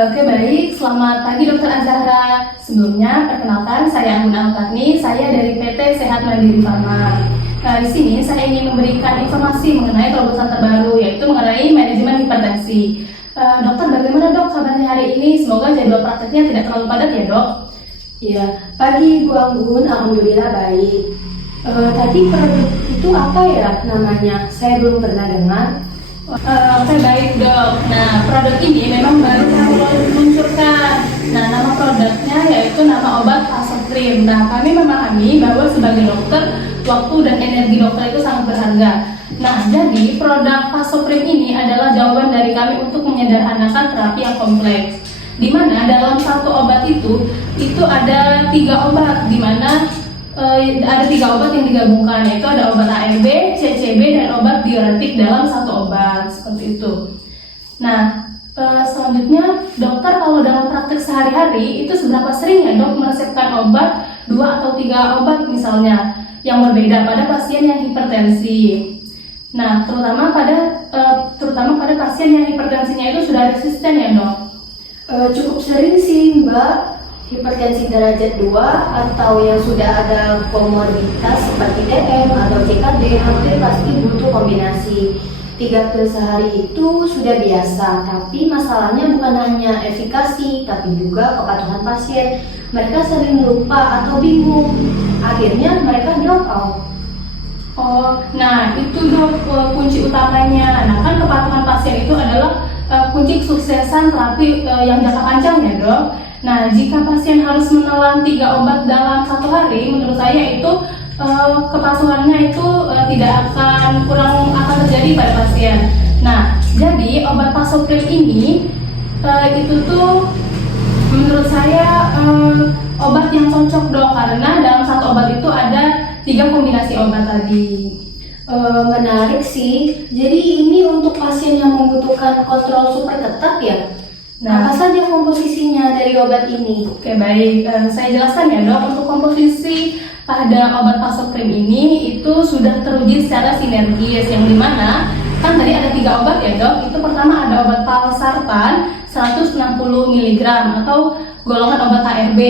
Oke baik, selamat pagi Dokter Azahra. Sebelumnya, perkenalkan saya Anggun Alkarni, saya dari PT Sehat Mandiri Pharma. Di sini saya ingin memberikan informasi mengenai terobosan terbaru, yaitu mengenai manajemen hipertensi. Dokter, bagaimana dok kabarnya hari ini? Semoga jadwal prakteknya tidak terlalu padat ya dok? Iya, pagi Bu Anggun, alhamdulillah baik. Tadi produk itu apa ya namanya? Saya belum pernah dengar. Oke baik dok. Nah, produk ini memang baru kami luncurkan. Nah, nama produknya yaitu nama obat Vasoprym. Nah, kami memahami bahwa sebagai dokter, waktu dan energi dokter itu sangat berharga. Nah, jadi produk Vasoprym ini adalah jawaban dari kami untuk menyederhanakan terapi yang kompleks. Di mana dalam satu obat itu ada 3 obat, di mana ada 3 obat yang digabungkan, yaitu ada obat ARB, CCB, dan obat diuretik dalam satu obat, seperti itu. Nah, selanjutnya dokter kalau dalam praktik sehari-hari itu seberapa sering ya dok meresepkan obat 2 atau 3 obat misalnya yang berbeda pada pasien yang hipertensi. Nah, terutama pada pasien yang hipertensinya itu sudah resisten ya dok. Cukup sering sih Mbak, hipertensi derajat 2 atau yang sudah ada komorbiditas seperti DM atau CKD hampir pasti butuh kombinasi. 3 pil sehari itu sudah biasa, tapi masalahnya bukan hanya efikasi, tapi juga kepatuhan pasien. Mereka sering lupa atau bingung, akhirnya mereka drop out. Oh, nah itu dok kunci utamanya. Nah kan kepatuhan pasien itu adalah kunci kesuksesan terapi yang jangka panjang ya dok. Nah, jika pasien harus menelan 3 obat dalam 1 hari, menurut saya itu kepatuhannya itu tidak akan terjadi pada pasien. Nah, jadi obat Vasoprym ini itu tuh menurut saya obat yang cocok dok, karena dalam satu obat itu ada 3 kombinasi obat tadi. Menarik sih. Jadi ini untuk pasien yang membutuhkan kontrol super ketat ya? Nah, apa saja komposisinya dari obat ini? Oke baik, saya jelaskan ya dok. Untuk komposisi pada obat Vasoprym ini itu sudah teruji secara sinergis, yang dimana kan tadi ada 3 obat ya dok. Itu pertama ada obat Valsartan 160 mg atau golongan obat ARB.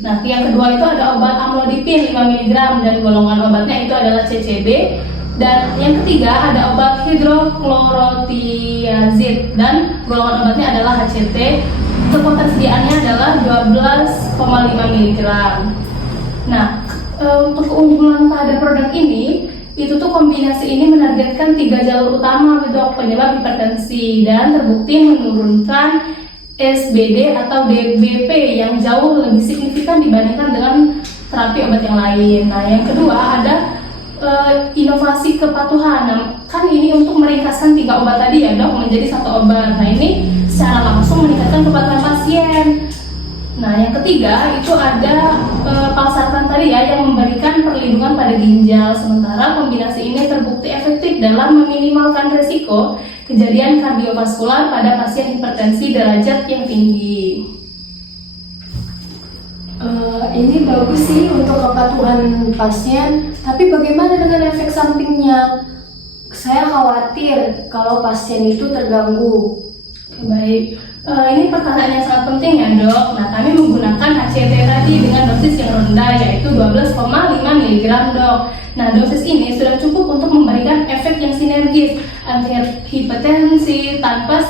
Nah, yang kedua itu ada obat Amlodipine 5 mg dan golongan obatnya itu adalah CCB. Dan yang ketiga ada obat hidroklotiazid dan golongan obatnya adalah HCT. Untuk ketersediaannya adalah 12,5 mg. Nah, untuk keunggulan pada produk ini itu tuh kombinasi ini menargetkan 3 jalur utama dok penyebab hipertensi dan terbukti menurunkan SBD atau DBP yang jauh lebih signifikan dibandingkan dengan terapi obat yang lain. Nah, yang kedua ada inovasi kepatuhan. Nah, kan ini untuk meringkaskan 3 obat tadi ya dok menjadi 1 obat. Nah, ini secara langsung meningkatkan kepatuhan pasien. Nah, yang ketiga itu ada Valsartan tadi ya yang memberikan perlindungan pada ginjal. Sementara kombinasi ini terbukti efektif dalam meminimalkan risiko kejadian kardiovaskular pada pasien hipertensi derajat yang tinggi. Ini bagus sih untuk kepatuhan pasien, tapi bagaimana dengan efek sampingnya? Saya khawatir kalau pasien itu terganggu. Baik, ini pertanyaan yang sangat penting ya dok. Nah, kami menggunakan HCT tadi dengan dosis yang rendah yaitu 12,5 mg dok. Nah, dosis ini sudah cukup untuk memberikan efek yang sinergis antihipertensi tanpa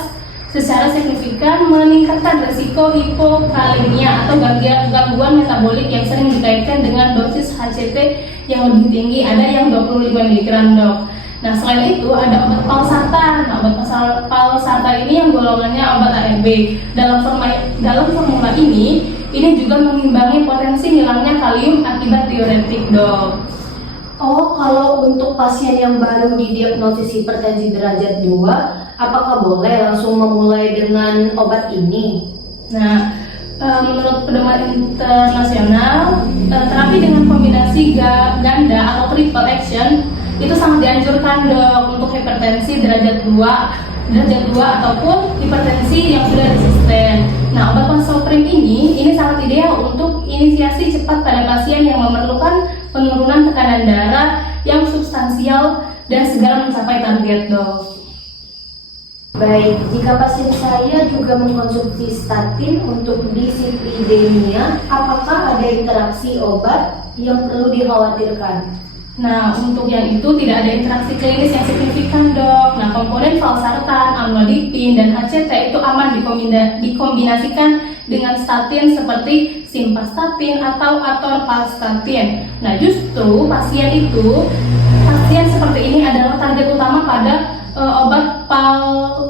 secara signifikan meningkatkan risiko hipokalemia atau gangguan metabolik yang sering dikaitkan dengan dosis HCT yang lebih tinggi, ada yang 25 mg dok. Nah, selain itu ada obat Valsartan. Nah, obat Valsartan ini yang golongannya obat ARB. Dalam formula ini juga mengimbangi potensi hilangnya kalium akibat diuretik dok. Oh, kalau untuk pasien yang baru didiagnosis hipertensi derajat 2, apakah boleh langsung memulai dengan obat ini? Nah, menurut pedoman internasional, terapi dengan kombinasi ganda atau triple action itu sangat dianjurkan dok untuk hipertensi derajat 2 ataupun hipertensi yang sudah resisten. Nah, obat Vasoprym ini sangat ideal untuk inisiasi cepat pada pasien yang memerlukan penurunan tekanan darah yang substansial dan segera mencapai target dok. Baik, jika pasien saya juga mengkonsumsi statin untuk dislipidemia, apakah ada interaksi obat yang perlu dikhawatirkan? Nah, untuk yang itu tidak ada interaksi klinis yang signifikan, Dok. Nah, komponen valsartan, amlodipin, dan HCT itu aman dikombinasikan dengan statin seperti simvastatin atau atorvastatin. Nah, justru pasien seperti ini adalah target utama pada obat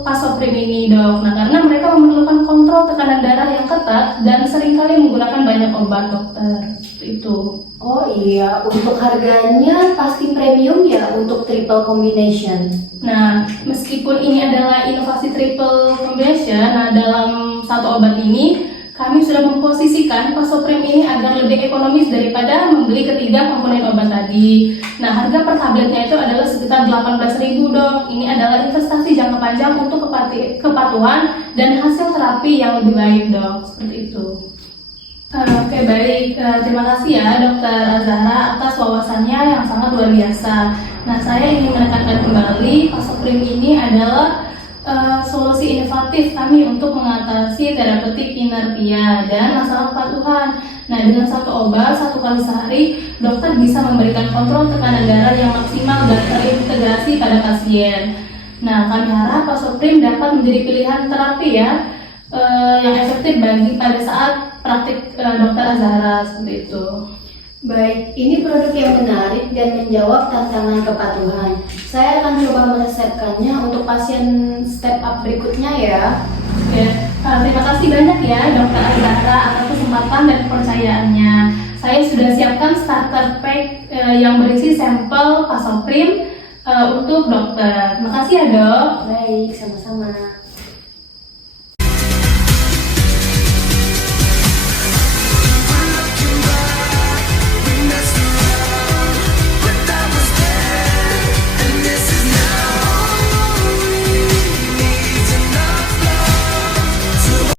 Pasoprim ini, Dok. Nah, karena mereka memerlukan kontrol tekanan darah yang ketat dan seringkali menggunakan banyak obat, dokter. Seperti itu. Oh iya, untuk harganya pasti premium ya untuk triple combination. Nah, meskipun ini adalah inovasi triple combination, nah dalam satu obat ini kami sudah memposisikan Pasoprim ini agar lebih ekonomis daripada membeli ketiga komponen obat tadi. Nah, harga per tabletnya itu adalah sekitar 18.000, Dok. Ini adalah investasi jangka panjang untuk kepatuhan dan hasil terapi yang lebih baik, Dok. Seperti itu. Oke, baik. Terima kasih ya Dokter Azahra atas wawasannya yang sangat luar biasa. Nah, saya ingin menekankan kembali Pasoprim ini adalah solusi inovatif kami untuk mengatasi terapeutik inertia dan masalah kepatuhan. Nah, dengan satu obat 1 kali sehari, dokter bisa memberikan kontrol tekanan darah yang maksimal dan terintegrasi pada pasien. Nah, kami harap Pasoprim dapat menjadi pilihan terapi ya yang efektif bagi pada saat praktik Dokter Azahra seperti itu. Baik, ini produk yang menarik dan menjawab tantangan kepatuhan. Saya akan coba meresepkannya untuk pasien step up berikutnya ya. Ya, terima kasih banyak ya Dokter Azahra atas kesempatan dan kepercayaannya. Saya sudah siapkan starter pack yang berisi sampel Pasoprim untuk dokter. Terima kasih ya, Dok. Baik, sama-sama.